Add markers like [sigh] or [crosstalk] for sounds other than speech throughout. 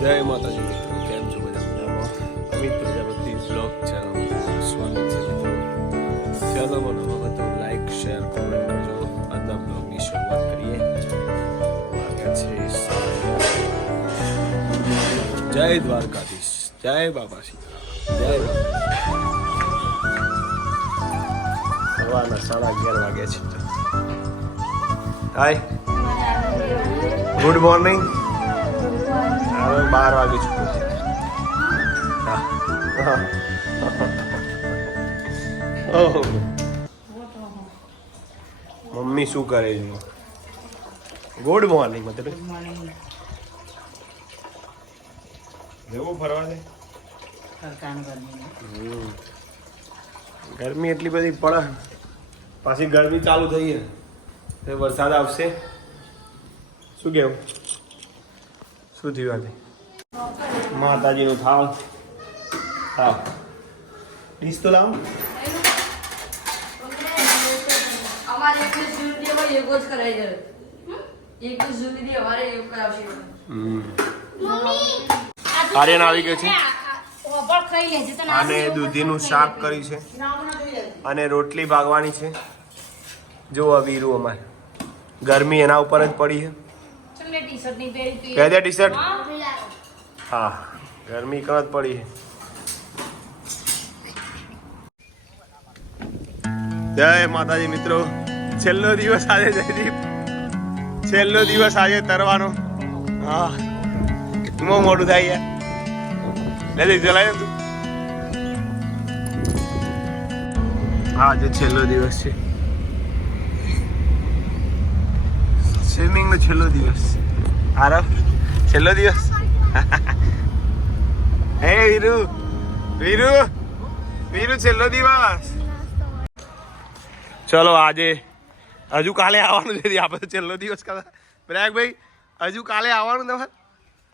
જય માતાજી મિત્રો કેમ છો બધા? અમિત પ્રજાપતિ બ્લોગ ચેનલ સ્વાગત છે મિત્રો. નવા બનાવવા તો લાઈક શેર કોમેન્ટ કરજો. આજના બ્લોગની શરૂઆત કરીએ. વાગ્યા છે જય દ્વારકાધીશ જય બાબા સીતારામ જય સવારના સાડા અગિયાર વાગ્યા છે. હાય. ગુડ મોર્નિંગ હવે બાર વાગે છૂટું છે. મમ્મી શું કરે છે? ગુડ મોર્નિંગ મતલબ જવું ફરવા દે. ગરમી એટલી બધી પડે. પાછી ગરમી ચાલુ થઈ છે તો વરસાદ આવશે. શું કેવું? શું થયું આજે? માતાજીનું થાવ થાવ ડીશ તો લાવ. આર્યન આવી ગયો છે. ઓભળ ખાઈ લેજે તને અને દૂધીનું શાક કર્યું છે. અને રોટલી ભાગવાની છે. જો વીરું અમારે. ગરમી એના ઉપર જ પડી છે. ચમને ટી-શર્ટની પહેરી તું પહેર્યા ટી શર્ટ હા? ગરમી કદ પડી. જય માતાજી મિત્રો. છેલ્લો દિવસ આજે જયદીપ. છેલ્લો દિવસ આજે તરવાનો. હા બહુ મોડું થાય યાર. લે ચલાય તું. હા આજે છેલ્લો દિવસ છે. સ્વિમિંગનો છેલ્લો દિવસ. આરવ છેલ્લો દિવસ. [laughs] હે વીરુ વીરુ વીરુ છેલ્લો દિવસ. ચલો, આજે હજુ કાલે આવવાનું છે. આપણે છેલ્લો દિવસ કરતા પ્રયાગભાઈ હજુ કાલે આવવાનું તમારે?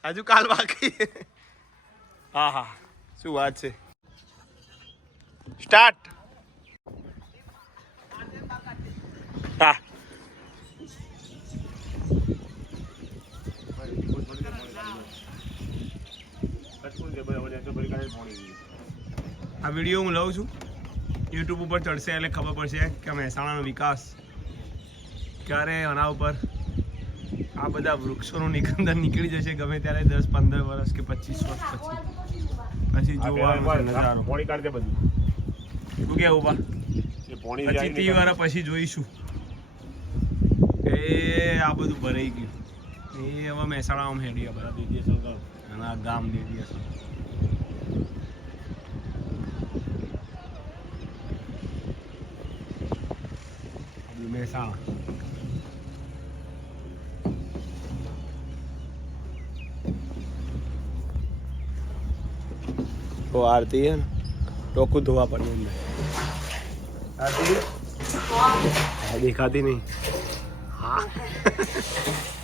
હજુ કાલ બાકી હા હા. શું વાત છે? સ્ટાર્ટ. હા. આ વીડિયો હું લઉં છું. યુટ્યુબ ઉપર ચડશે એટલે ખબર પડશે કે મહેસાણાનો વિકાસ ક્યારે આના ઉપર આ બધા વૃક્ષોનું નિકંદન નીકળી જશે ગમે ત્યારે દસ પંદર વર્ષ કે પચીસ વર્ષ પછી. પછી જોવાનું છે નજારો. પોણી કાઢ બધું. શું કેવું બા એ ત્રીસ વર્ષ પછી જોઈશું. એ આ બધું ભરાઈ ગયું. એ હવે મહેસાણામાં હેડી આ બધા ગામ. દેવી મહેસાણા તો આરતી હે ને ટોકું ધોવા પડે અંદર આરતી? હા, દેખાતી નહીં.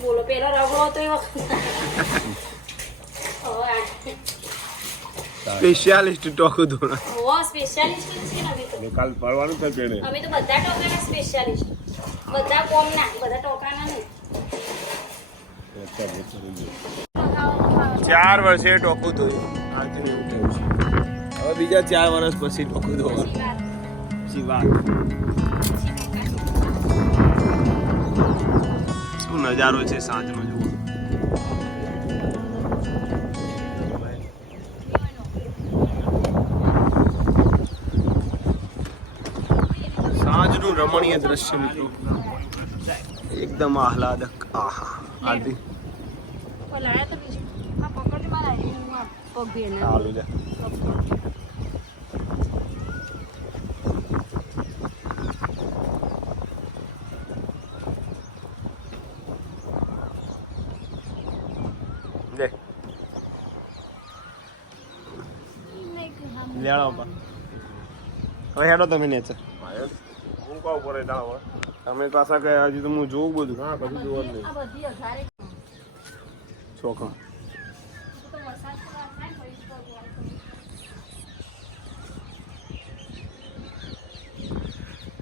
બોલો પેલો રગડો હતો એ વખત હવે આ- સ્પેશિયાલિસ્ટ ટોકું ધોવા તો કાલ પડવાનું છે પેણે અમે તો બધા ટોકાના સ્પેશિયાલિસ્ટ બધા કોમના બધા ટોકાના નહીં. ચાર વર્ષે ટોકું ધોયું આરતીને એવું કેવું છે? હવે બીજા ચાર વર્ષ પછી ટોકું ધોવાનું પછી વાત. શું નજારો છે સાંજનો જુઓ. રમણીય દ્રશ્ય મિત્રો એકદમ આહલાદક આહા આદિ ચાલુ છે લેણો પા હવે હેડો તમે નેચર કહું પડે ના તમે પાછા ગયા હજી તો હું જોઉં બધું. હા કશું જોવાનું નહીં આ બધી ચોખા તો વરસાદ તો આ થાય ને પછી તો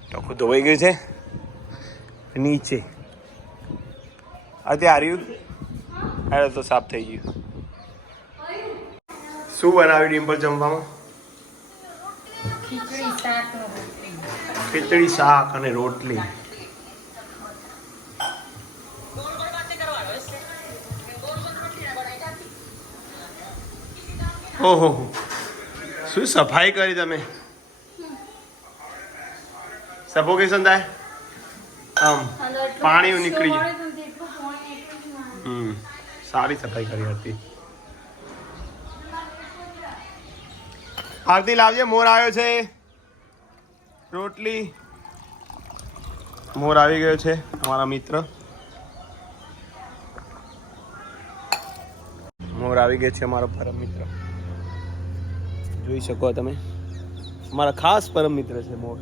ટોકું ધોવાઈ ગયું છે? નીચે. અત્યારે તે હાર્યું અરે તો સાફ થઈ ગયું. શું બનાવ્યું ડિમ્પલ જમવામાં? ખીચડી, શાક અને રોટલી. ઓહો. શું સફાઈ કરી તમે? સફોકેશન થાય આમ પાણી નીકળી હમ, સારી સફાઈ કરી હતી. આરતી લાવજે, મોર આવ્યો છે. રોટલી મોર આવી ગયો છે, અમારા મિત્ર. મોર આવી ગયો છે અમારો પરમ મિત્ર. જોઈ શકો તમે. અમારા ખાસ પરમ મિત્ર છે મોર.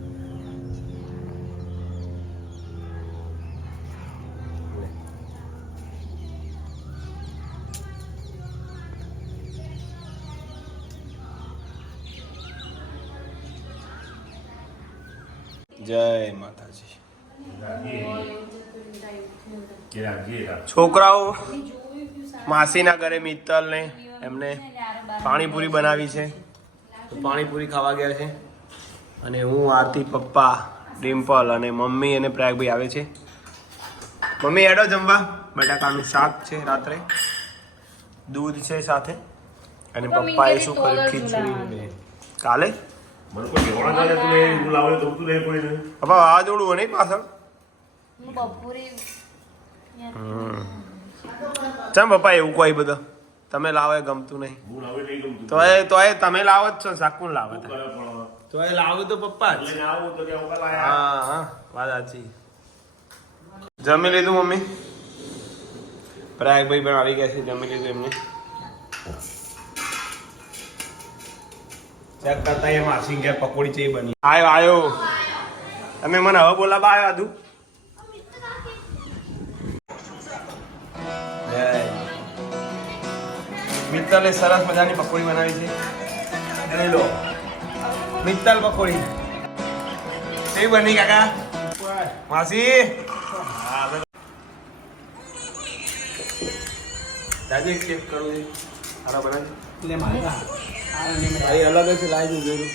જય માતાજી. છોકરાઓ માસીના ઘરે મિત્તલ ને એમને પાણીપુરી બનાવી છે. તો પાણીપુરી ખાવા ગયા છે. અને હું આરતી પપ્પા ડિમ્પલ અને મમ્મી અને પ્રયાગભાઈ આવે છે. મમ્મી એડો જમવા. બટાકાનું શાક છે રાત્રે. દૂધ છે સાથે. અને પપ્પાએ શું કર્યું ખીચડી કાલે? મને કોઈ કહેવાના જાય તું નહીં હું લાવે તો તું લે કોઈને. પપ્પા આ હોય નહીં પાછળ? બપોરે ચમ પપ્પા એવું કોઈ બધું. તમે લાવે ગમતું નહીં. હું લાવે નહીં ગમતું. તો એ તો એ તમે લાવો જ છો સાકુન લાવે તો. એ લાવો તો પપ્પા જ. હા હા વાત સાચી. જમી લીધું મમ્મી? પ્રયાગભાઈ પણ આવી ગયા છે જમી લીધું એમને. ચેક કરતા એ માસી ઘેર પકોડી ચઈ બની. આયો આયો. તમે મને હવે બોલાવા આવ્યો આદુ મિત્તલે સરસ મજાની પકોડી બનાવી છે. લઈ લો. મિત્તલ પકોડી. કેવી બની કાકા? માસી? દાદી ટેપ કરું છે. સારા બનાવી. ભાઈ અલગ જ લાવી દઉં જોયું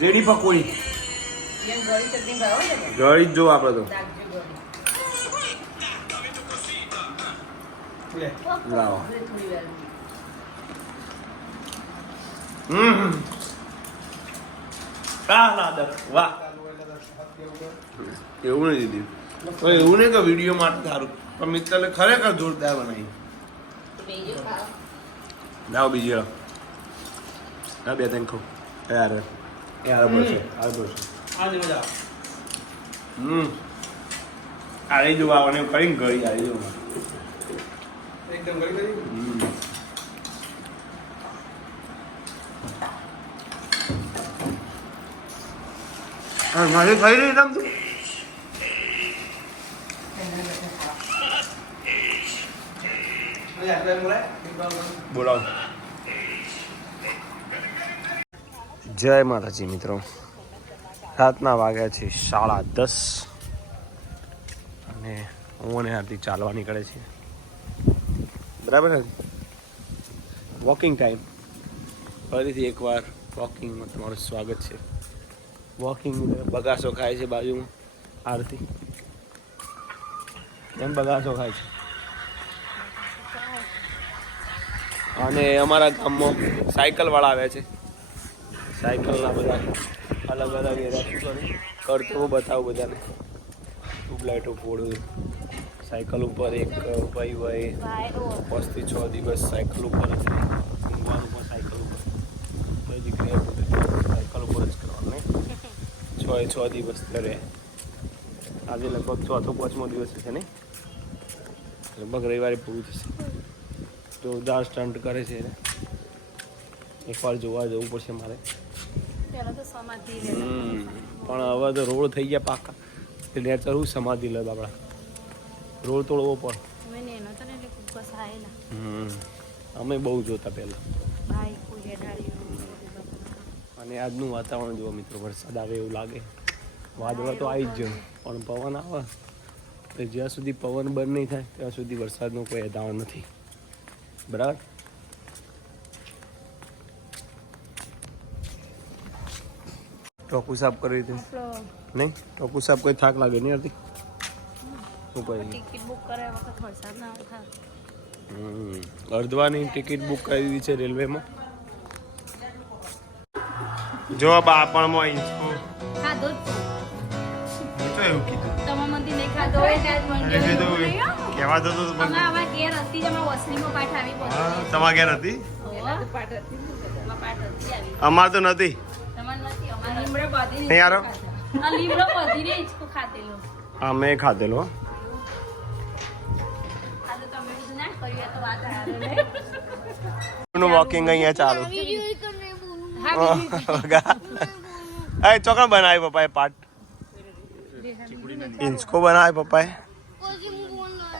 જેડી પકોડી જેમ ગળી ચટણી ભાવે છે ને, ગળી જ જો આપણે તો નાખજો ગળી. લાવો હવે થોડી વાર. હમ કા લાદક વાહ એવું નહીં દીધી. તો એવું નહીં કે વીડિયો માટે સારું પણ મિત્રને ખરેખર જોરદાર બનાવી. બીજું ખાઓ. લાવો બીજી ના બે ત્રણ ખો યાર યાર બોલશે યાર બોલશે હમ આળી જો આવને કરીને ગળી આળી જવા એકદમ કરી કરી હમ હા મારે ખાઈ રહી તમ તું બોલાવો જય માતાજી મિત્રો. રાતના વાગ્યા છે સાડા દસ. અને હું અને આરતી ચાલવા નીકળે છે બરાબર વોકિંગ ટાઈમ ફરીથી એકવાર વોકિંગમાં તમારું સ્વાગત છે. વોકિંગ બગાસો ખાય છે બાજુમાં. આરતી. એમ બગાસો ખાય છે? અને અમારા ગામમાં સાયકલ વાળા આવ્યા છે. સાયકલના બધા અલગ અલગ કરે? કરતો બતાવું બધાને. ટ્યુબલાઇટો ફોડું, સાયકલ ઉપર એક ભાઈ ભાઈ પાંચથી છ દિવસ સાયકલ ઉપર જ પણ સાયકલ ઉપર. બધી જગ્યાએ પોતે ઉપર જ કરવાનું છ એ છ દિવસ કરે આજે લગભગ ચોથો પાંચમો દિવસ છે ને લગભગ રવિવારે પૂરું થશે. જોરદાર સ્ટન્ટ કરે છે એકવાર જોવા જવું પડશે મારે. પણ હવે તો રોડ થઈ ગયા પાકા. એટલે નેચર હું સમાધિ લે આપણા રોડ તોડવો પણ અમે બહુ જોતા પહેલા. અને આજનું વાતાવરણ જુઓ મિત્રો વરસાદ આવે એવું લાગે. વાદળો તો આવી જ ગયો પણ પવન આવે. તો જ્યાં સુધી પવન બંધ નહીં થાય ત્યાં સુધી વરસાદનો કોઈ એદાવણ નથી. બરાબર ટોપુ સાફ કરી હતી નહીં? ટોપુ સાફ કોઈ થાક લાગે નહીં હતી અર્ધવાની ટિકિટ બુક કરી દીધી છે રેલવેમાં. જો બાપણમાં ઈંચકો ખાધો તો એવું કીધું. તમારા મંદિર નહીં ખાધો હોય ત્યાં જ મંદિર કહેવા દો તો તમારા ઘેર હતી? અમાર તો નથી. અમારે લીમડો બાંધીને નહીં યારો? અમે ખાધેલો. ના કર્યું આ તો વાત હારે લે. નું વોકિંગ અહીંયા ચાલુ. [laughs] એ ચોકણ બનાવી પપ્પાએ પાટ ઇંચકો બનાવે પપ્પાએ.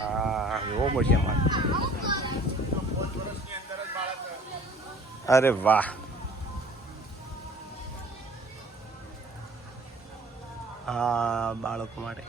હા એવો બઢિયા માર અરે વાહ. હા બાળકો માટે.